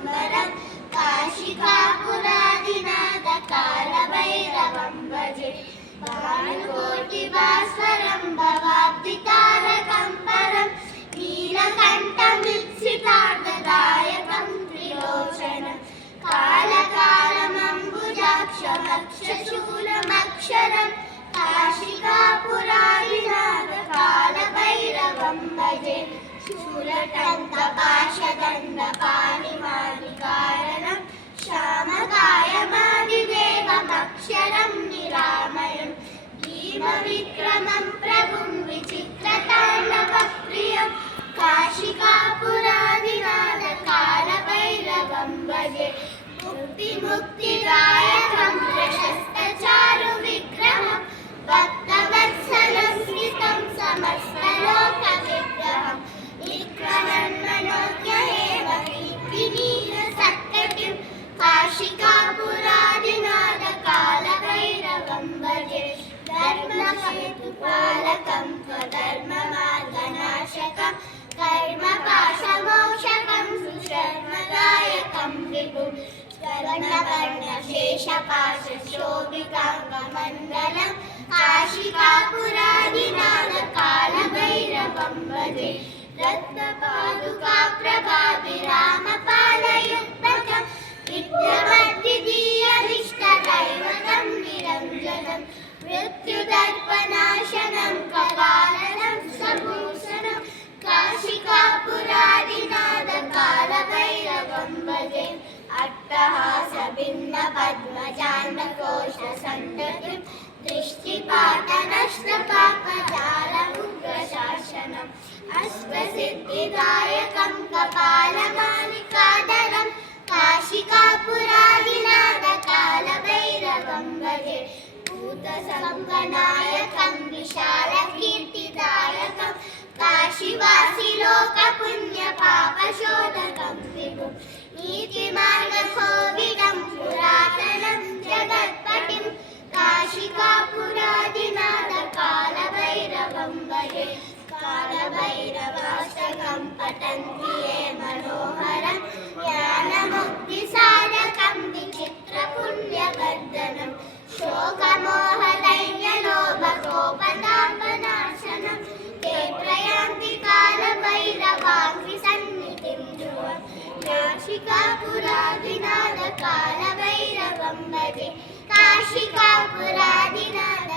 दिगम्बरं काशिकापुरादिनाथ कालभैरवं भजे भानुकोटिभास्वरं भवाब्धितारकं परं नीलकण्ठमीप्सितार्थदायकं त्रिलोचनं कालकालमम्बुजाक्षमक्षशूलमक्षरं काशिकापुरादिनाथ कालभैरवं भजे शूलटङ्कपाशदण्डपाणिमादिकारणं श्यामकायमादिदेवमक्षरं निरामयं भीमविक्रमं प्रभुं विचित्रताण्डवप्रियं काशिकापुरादिनाथ कालभैरवं भजे मुक्तिदायकं प्रशस्तचारुविग्रहं भक्तवत्सलं स्मितं समस्तलोकविग्रहं विक्रमन्मनोज्ञेव कीर्तिनीलसत्कटिं काशिकापुरादिनाथ कालभैरवं भजे धर्महेतुपालकं स्वधर्ममार्गनाशकं कर्मपाशमोक्षकं सुशर्मदायकं विभुं स्वर्णवर्णशेषपाशशोभिताङ्गमण्डलं काशिकापुरादिनाथ कालभैरवं भजे रत्नपादुकाप्रभाभिरामपालयुग्मकं विद्यमद्वितीयमिष्टदैवतं निरञ्जनं मृत्युदर्पनाशनं कपालनं सभूषणं काशिकापुरादिनाथ कालभैरवं भजे अट्टहासभिन्नपद्मजाण्डकोशसन्ततिं दृष्टिपाटनष्टपापजालमुग्रशासनम् अश्वसिद्धिदायकं कपालमालिकाधरं काशिकापुरादिनाथ कालभैरवं भजे भूतसङ्गनायकं विशालकीर्तिदायकं काशीवासिलोकपुण्यपापशोधकं विभुं नीतिमार्गकोविदं पुरातनं जगत्पतिं काशिकापुरादिनाथ कालभैरवं भजे कालभैरवाष्टकं पठन्ति ये मनोहरं ज्ञानमुक्तिसारकं विचित्रपुण्यवर्धनं शोकमोहदैन्यलोभकोपतापनाशनं ते प्रयान्ति कालभैरवाङ्घ्रिसन्निधिं ध्रुवं काशिकापुरादिनाथ कालभैरवं भजे काशिकापुरादिनाथ